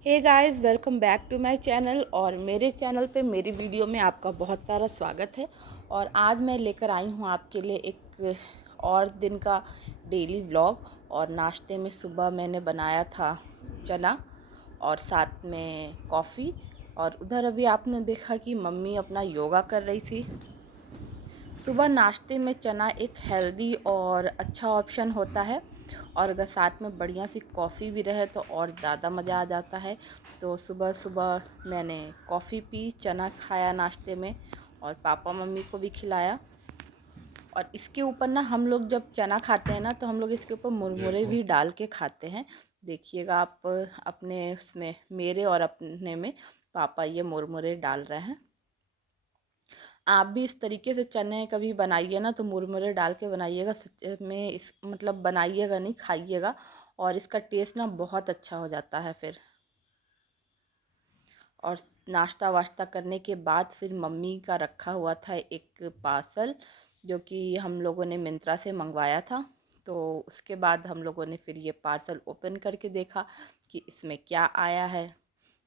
Hey guys, welcome back to my channel. और मेरे channel पे मेरी वीडियो में आपका बहुत सारा स्वागत है। और आज मैं लेकर आई हूँ आपके लिए एक और दिन का डेली व्लॉग। और नाश्ते में सुबह मैंने बनाया था चना और साथ में कॉफ़ी। और उधर अभी आपने देखा कि मम्मी अपना योगा कर रही थी। सुबह नाश्ते में चना एक हेल्दी और अच्छा ऑप्शन होता है। और अगर साथ में बढ़िया सी कॉफ़ी भी रहे तो और ज़्यादा मज़ा आ जाता है। तो सुबह सुबह मैंने कॉफ़ी पी, चना खाया नाश्ते में और पापा मम्मी को भी खिलाया। और इसके ऊपर ना हम लोग जब चना खाते हैं ना तो हम लोग इसके ऊपर मुरमुरे भी डाल के खाते हैं। देखिएगा आप अपने उसमें, मेरे और अपने में पापा ये मुरमुरे डाल रहे हैं। आप भी इस तरीके से चने कभी बनाइए ना तो मुरमुरे डाल के बनाइएगा। सच में इस मतलब बनाइएगा नहीं, खाइएगा और इसका टेस्ट ना बहुत अच्छा हो जाता है फिर। और नाश्ता वाश्ता करने के बाद फिर मम्मी का रखा हुआ था एक पार्सल जो कि हम लोगों ने मिंत्रा से मंगवाया था। तो उसके बाद हम लोगों ने फिर ये पार्सल ओपन करके देखा कि इसमें क्या आया है।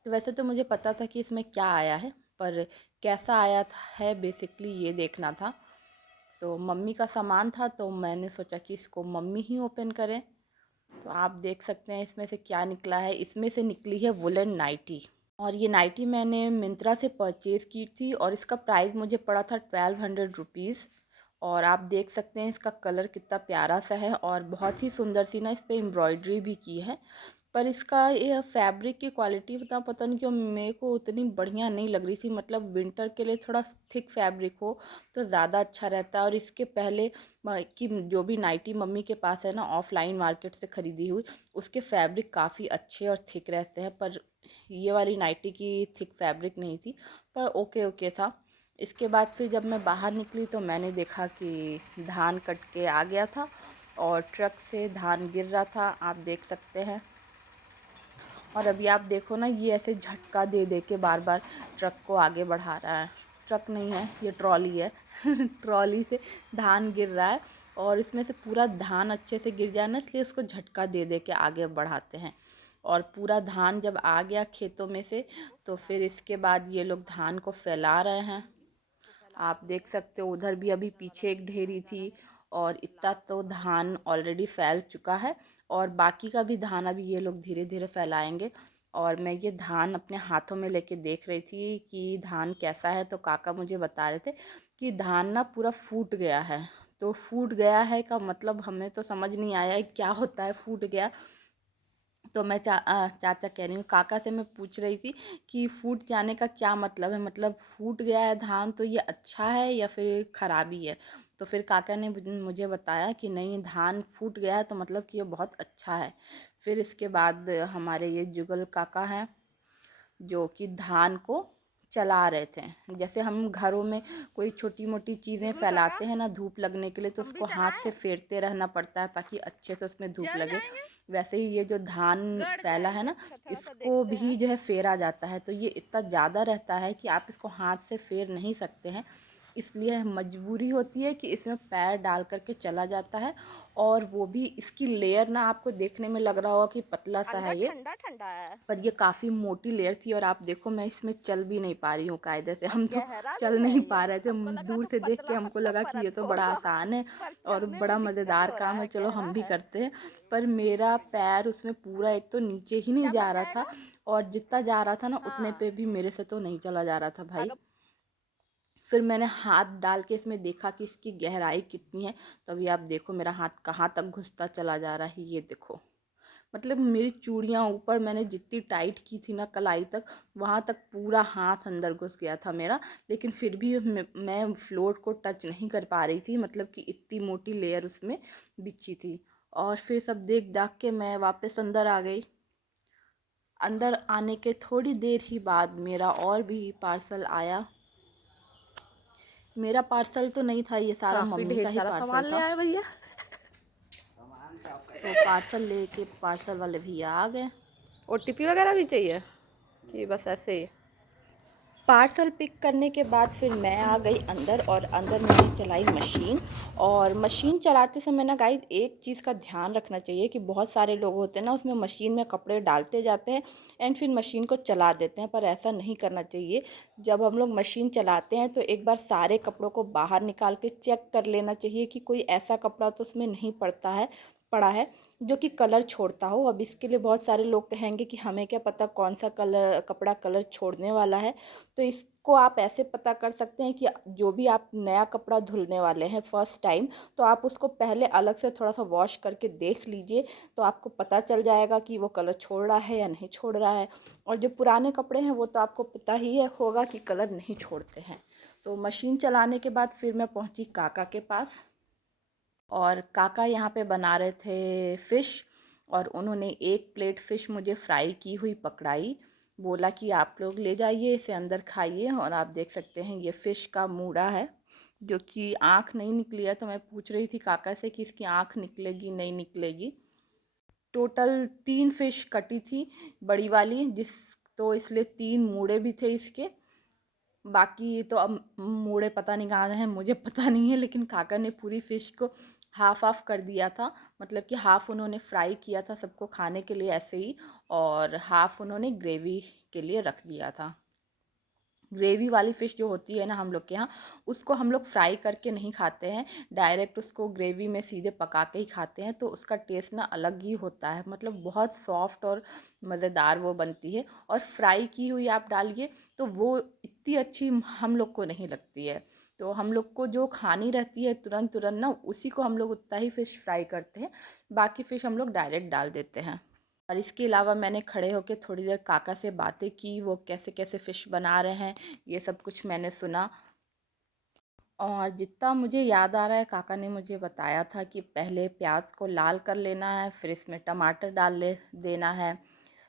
तो वैसे तो मुझे पता था कि इसमें क्या आया है, पर कैसा आया है बेसिकली ये देखना था। तो मम्मी का सामान था तो मैंने सोचा कि इसको मम्मी ही ओपन करें। तो आप देख सकते हैं इसमें से क्या निकला है। इसमें से निकली है वुलन नाइटी। और ये नाइटी मैंने मिंत्रा से परचेज़ की थी और इसका प्राइस मुझे पड़ा था 1200 रुपीज़। और आप देख सकते हैं इसका कलर कितना प्यारा सा है और बहुत ही सुंदर सी ना इस पर एम्ब्रॉयडरी भी की है। पर इसका ये फैब्रिक की क्वालिटी पता नहीं क्यों मेरे को उतनी बढ़िया नहीं लग रही थी। मतलब विंटर के लिए थोड़ा थिक फैब्रिक हो तो ज़्यादा अच्छा रहता है। और इसके पहले कि जो भी नाइटी मम्मी के पास है ना ऑफ़लाइन मार्केट से ख़रीदी हुई, उसके फैब्रिक काफ़ी अच्छे और थिक रहते हैं। पर ये वाली नाइटी की थिक फैब्रिक नहीं थी, पर ओके ओके था। इसके बाद फिर जब मैं बाहर निकली तो मैंने देखा कि धान कट के आ गया था और ट्रक से धान गिर रहा था, आप देख सकते हैं। और अभी आप देखो ना, ये ऐसे झटका दे दे के बार बार ट्रक को आगे बढ़ा रहा है। ट्रक नहीं है, ये ट्रॉली है। ट्रॉली से धान गिर रहा है और इसमें से पूरा धान अच्छे से गिर जाए ना, इसलिए उसको झटका दे दे के आगे बढ़ाते हैं। और पूरा धान जब आ गया खेतों में से तो फिर इसके बाद ये लोग धान को फैला रहे हैं। आप देख सकते हो उधर भी अभी पीछे एक ढेरी थी और इतना तो धान ऑलरेडी फैल चुका है। और बाकी का भी धान अभी ये लोग धीरे धीरे फैलाएंगे। और मैं ये धान अपने हाथों में लेके देख रही थी कि धान कैसा है। तो काका मुझे बता रहे थे कि धान ना पूरा फूट गया है। तो फूट गया है का मतलब हमें तो समझ नहीं आया है क्या होता है फूट गया। तो मैं चाचा कह रही हूँ, काका से मैं पूछ रही थी कि फूट जाने का क्या मतलब है। मतलब फूट गया है धान तो ये अच्छा है या फिर खराबी है। तो फिर काका ने मुझे बताया कि नहीं, धान फूट गया है तो मतलब कि ये बहुत अच्छा है। फिर इसके बाद हमारे ये जुगल काका हैं जो कि धान को चला रहे थे। जैसे हम घरों में कोई छोटी मोटी चीज़ें फैलाते हैं ना धूप लगने के लिए, तो उसको हाथ से फेरते रहना पड़ता है ताकि अच्छे से उसमें धूप लगे। वैसे ही ये जो धान फैला है ना, इसको भी जो है फेरा जाता है। तो ये इतना ज़्यादा रहता है कि आप इसको हाथ से फेर नहीं सकते हैं, इसलिए मजबूरी होती है कि इसमें पैर डाल करके चला जाता है। और वो भी इसकी लेयर ना आपको देखने में लग रहा होगा कि पतला सा अंदर है ये, ठंडा ठंडा है। पर ये काफ़ी मोटी लेयर थी। और आप देखो मैं इसमें चल भी नहीं पा रही हूँ कायदे से। हम तो गहरा चल भी है नहीं ये। पा रहे थे। हमको लगा दूर तो से देख के पतला हमको पतला लगा कि ये परत तो बड़ा होगा, आसान है पर और चलने बड़ा में दिक्कत मज़ेदार हो रहा काम है, है, चलो गहरा हम भी है। करते हैं। पर मेरा पैर उसमें पूरा एक तो नीचे ही नहीं क्या जा बन रहा था जाएगा? और जितना जा रहा था ना उतने हाँ। पे भी मेरे से तो नहीं चला जा रहा था भाई। अगर फिर मैंने हाथ डाल के इसमें देखा कि इसकी गहराई कितनी है। तो अभी आप देखो मेरा हाथ कहाँ तक घुसता चला जा रहा है, ये देखो। मतलब मेरी चूड़ियाँ ऊपर मैंने जितनी टाइट की थी ना कलाई तक, वहाँ तक पूरा हाथ अंदर घुस गया था मेरा। लेकिन फिर भी मैं फ्लोर को टच नहीं कर पा रही थी, मतलब कि इतनी मोटी लेयर उसमें बिछी थी। और फिर सब देख दाख के मैं वापस अंदर आ गई। अंदर आने के थोड़ी देर ही बाद मेरा और भी पार्सल आया। मेरा पार्सल तो नहीं था, ये सारा काफी मम्मी ढेर का ही सारा पार्सल सामान ले था। आए भैया। तो पार्सल लेके पार्सल वाले भैया आ गए। ओटीपी वगैरह भी चाहिए कि बस ऐसे ही? पार्सल पिक करने के बाद फिर मैं आ गई अंदर और अंदर मैंने चलाई मशीन। और मशीन चलाते समय ना गाइस एक चीज़ का ध्यान रखना चाहिए कि बहुत सारे लोग होते हैं ना उसमें मशीन में कपड़े डालते जाते हैं एंड फिर मशीन को चला देते हैं, पर ऐसा नहीं करना चाहिए। जब हम लोग मशीन चलाते हैं तो एक बार सारे कपड़ों को बाहर निकाल के चेक कर लेना चाहिए कि कोई ऐसा कपड़ा तो उसमें नहीं पड़ा है जो कि कलर छोड़ता हो। अब इसके लिए बहुत सारे लोग कहेंगे कि हमें क्या पता कौन सा कपड़ा कलर छोड़ने वाला है। तो इसको आप ऐसे पता कर सकते हैं कि जो भी आप नया कपड़ा धुलने वाले हैं फर्स्ट टाइम, तो आप उसको पहले अलग से थोड़ा सा वॉश करके देख लीजिए, तो आपको पता चल जाएगा कि वो कलर छोड़ रहा है या नहीं छोड़ रहा है। और जो पुराने कपड़े हैं वो तो आपको पता ही होगा कि कलर नहीं छोड़ते हैं। तो मशीन चलाने के बाद फिर मैं पहुंची काका के पास, और काका यहाँ पे बना रहे थे फ़िश। और उन्होंने एक प्लेट फ़िश मुझे फ्राई की हुई पकड़ाई, बोला कि आप लोग ले जाइए इसे अंदर खाइए। और आप देख सकते हैं ये फ़िश का मूड़ा है जो कि आँख नहीं निकली है, तो मैं पूछ रही थी काका से कि इसकी आँख निकलेगी नहीं निकलेगी। टोटल 3 फ़िश कटी थी बड़ी वाली, जिस तो इसलिए 3 मूड़े भी थे इसके। बाकी तो अब मूड़े पता नहीं कहाँ हैं, मुझे पता नहीं है, लेकिन काका ने पूरी फ़िश को हाफ़ ऑफ कर दिया था। मतलब कि हाफ़ उन्होंने फ्राई किया था सबको खाने के लिए ऐसे ही, और हाफ़ उन्होंने ग्रेवी के लिए रख दिया था। ग्रेवी वाली फ़िश जो होती है ना हम लोग के यहाँ, उसको हम लोग फ्राई करके नहीं खाते हैं, डायरेक्ट उसको ग्रेवी में सीधे पका के ही खाते हैं। तो उसका टेस्ट ना अलग ही होता है, मतलब बहुत सॉफ्ट और मज़ेदार वो बनती है। और फ्राई की हुई आप डालिए तो वो इतनी अच्छी हम लोग को नहीं लगती है। तो हम लोग को जो खानी रहती है तुरंत तुरंत ना, उसी को हम लोग उतना ही फ़िश फ्राई करते हैं, बाकी फ़िश हम लोग डायरेक्ट डाल देते हैं। और इसके अलावा मैंने खड़े होकर थोड़ी देर काका से बातें की, वो कैसे कैसे फ़िश बना रहे हैं ये सब कुछ मैंने सुना। और जितना मुझे याद आ रहा है काका ने मुझे बताया था कि पहले प्याज को लाल कर लेना है, फिर इसमें टमाटर देना है,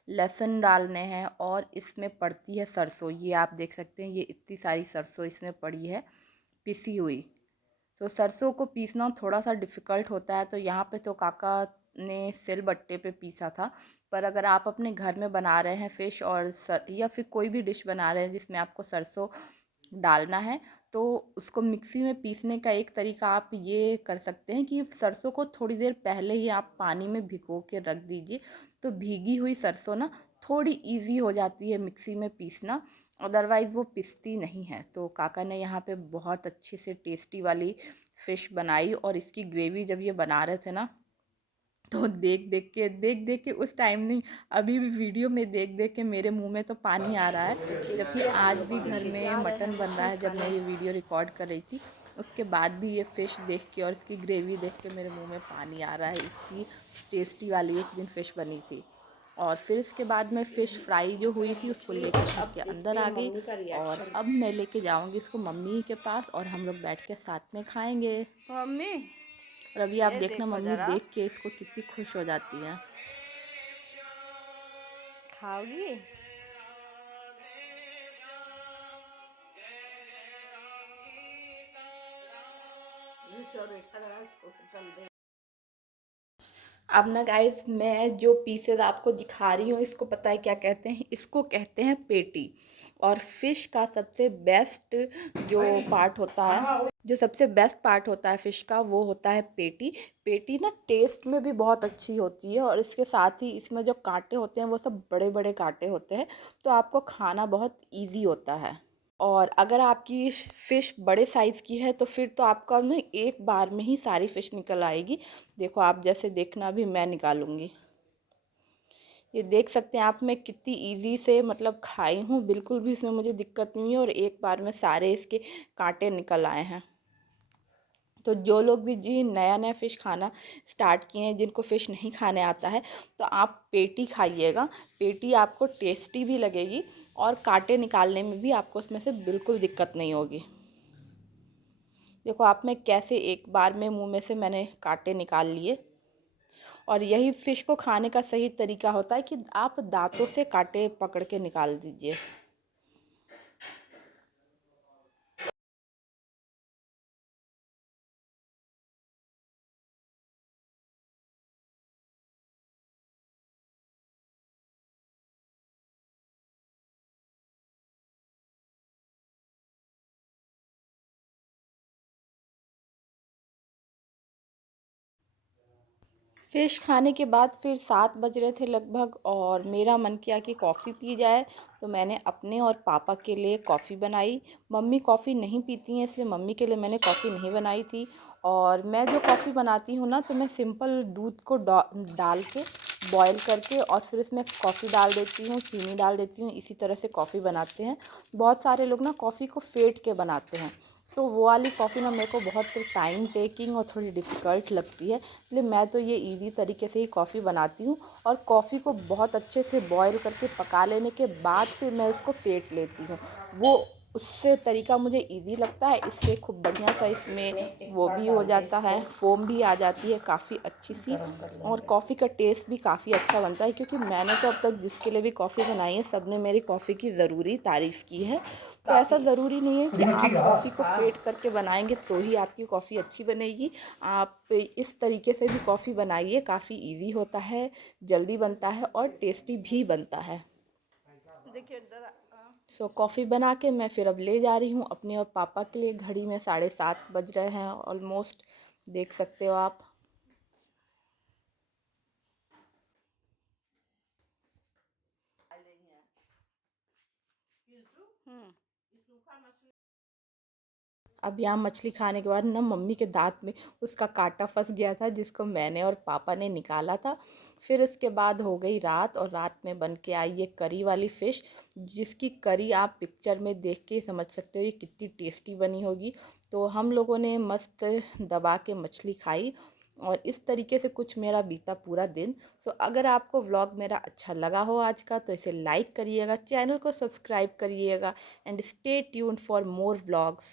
लहसुन डालने हैं, और इसमें पड़ती है सरसों। ये आप देख सकते हैं ये इतनी सारी सरसों इसमें पड़ी है पिसी हुई। तो सरसों को पीसना थोड़ा सा डिफ़िकल्ट होता है, तो यहाँ पे तो काका ने सिलबट्टे पे पीसा था। पर अगर आप अपने घर में बना रहे हैं फ़िश और या फिर कोई भी डिश बना रहे हैं जिसमें आपको सरसों डालना है, तो उसको मिक्सी में पीसने का एक तरीका आप ये कर सकते हैं कि सरसों को थोड़ी देर पहले ही आप पानी में भिगो के रख दीजिए। तो भीगी हुई सरसों ना थोड़ी इजी हो जाती है मिक्सी में पीसना, अदरवाइज़ वो पिसती नहीं है। तो काका ने यहाँ पे बहुत अच्छे से टेस्टी वाली फ़िश बनाई, और इसकी ग्रेवी जब ये बना रहे थे ना, तो देख देख के उस टाइम नहीं, अभी भी वीडियो में देख देख के मेरे मुंह में तो पानी आ रहा है। जबकि आज भी घर में मटन बन रहा है, जब मैं ये वीडियो रिकॉर्ड कर रही थी उसके बाद भी ये फ़िश देख के और इसकी ग्रेवी देख के मेरे मुंह में पानी आ रहा है। इतनी टेस्टी वाली एक दिन फ़िश बनी थी। और फिर इसके बाद मैं फ़िश फ्राई जो हुई थी उसको लेके घर के अंदर आ गई, और अब मैं लेके जाऊंगी इसको मम्मी के पास और हम लोग बैठ के साथ में खाएंगे। मम्मी और अभी आप ये देखना देखो मम्मी जरा, देख के इसको कितनी खुश हो जाती है। खाओगी? अब ना गाइस मैं जो पीसेस आपको दिखा रही हूँ इसको पता है क्या कहते हैं, इसको कहते हैं पेटी। और फिश का सबसे बेस्ट जो पार्ट होता है, जो सबसे बेस्ट पार्ट होता है फिश का, वो होता है पेटी। पेटी ना टेस्ट में भी बहुत अच्छी होती है, और इसके साथ ही इसमें जो कांटे होते हैं वो सब बड़े बड़े कांटे होते हैं, तो आपको खाना बहुत इजी होता है। और अगर आपकी फ़िश बड़े साइज़ की है तो फिर तो आपका ना एक बार में ही सारी फ़िश निकल आएगी। देखो आप जैसे देखना, भी मैं निकालूंगी। ये देख सकते हैं आप मैं कितनी इजी से मतलब खाई हूँ, बिल्कुल भी इसमें मुझे दिक्कत नहीं है, और एक बार में सारे इसके कांटे निकल आए हैं। तो जो लोग भी जी नया नया फ़िश खाना स्टार्ट किए हैं, जिनको फ़िश नहीं खाने आता है, तो आप पेटी खाइएगा। पेटी आपको टेस्टी भी लगेगी, और कांटे निकालने में भी आपको उसमें से बिल्कुल दिक्कत नहीं होगी। देखो आप में कैसे एक बार में मुंह में से मैंने कांटे निकाल लिए। और यही फ़िश को खाने का सही तरीका होता है कि आप दांतों से कांटे पकड़ के निकाल दीजिए। फ़िश खाने के बाद फिर 7 बज रहे थे लगभग और मेरा मन किया कि कॉफ़ी पी जाए, तो मैंने अपने और पापा के लिए कॉफ़ी बनाई। मम्मी कॉफ़ी नहीं पीती हैं, इसलिए मम्मी के लिए मैंने कॉफ़ी नहीं बनाई थी। और मैं जो कॉफ़ी बनाती हूँ ना, तो मैं सिंपल दूध को डाल के बॉयल करके और फिर उसमें कॉफ़ी डाल देती हूँ, चीनी डाल देती हूँ, इसी तरह से कॉफ़ी बनाते हैं। बहुत सारे लोग ना कॉफ़ी को फेंट के बनाते हैं, तो वो वाली कॉफ़ी ना मेरे को बहुत टाइम टेकिंग और थोड़ी डिफ़िकल्ट लगती है, इसलिए मैं तो ये इजी तरीके से ही कॉफ़ी बनाती हूँ। और कॉफ़ी को बहुत अच्छे से बॉयल करके पका लेने के बाद फिर मैं उसको फेंट लेती हूँ। वो उससे तरीका मुझे इजी लगता है, इससे खूब बढ़िया सा इसमें वो भी हो जाता है, फ़ोम भी आ जाती है काफ़ी अच्छी सी, और कॉफ़ी का टेस्ट भी काफ़ी अच्छा बनता है। क्योंकि मैंने तो अब तक जिसके लिए भी कॉफ़ी बनाई है, सब ने मेरी कॉफ़ी की ज़रूरी तारीफ़ की है। तो ऐसा ज़रूरी नहीं है कि आप कॉफ़ी को फेंट करके बनाएंगे तो ही आपकी कॉफ़ी अच्छी बनेगी। आप इस तरीके से भी कॉफ़ी बनाइए, काफ़ी इजी होता है, जल्दी बनता है और टेस्टी भी बनता है। सो कॉफ़ी बना के मैं फिर अब ले जा रही हूँ अपने और पापा के लिए। घड़ी में 7:30 बज रहे हैं ऑलमोस्ट, देख सकते हो आप। अब यहाँ मछली खाने के बाद ना मम्मी के दांत में उसका कांटा फंस गया था, जिसको मैंने और पापा ने निकाला था। फिर उसके बाद हो गई रात, और रात में बन के आई ये करी वाली फ़िश, जिसकी करी आप पिक्चर में देख के समझ सकते हो ये कितनी टेस्टी बनी होगी। तो हम लोगों ने मस्त दबा के मछली खाई, और इस तरीके से कुछ मेरा बीता पूरा दिन। सो अगर आपको व्लॉग मेरा अच्छा लगा हो आज का, तो इसे लाइक करिएगा, चैनल को सब्सक्राइब करिएगा, and stay tuned for more vlogs.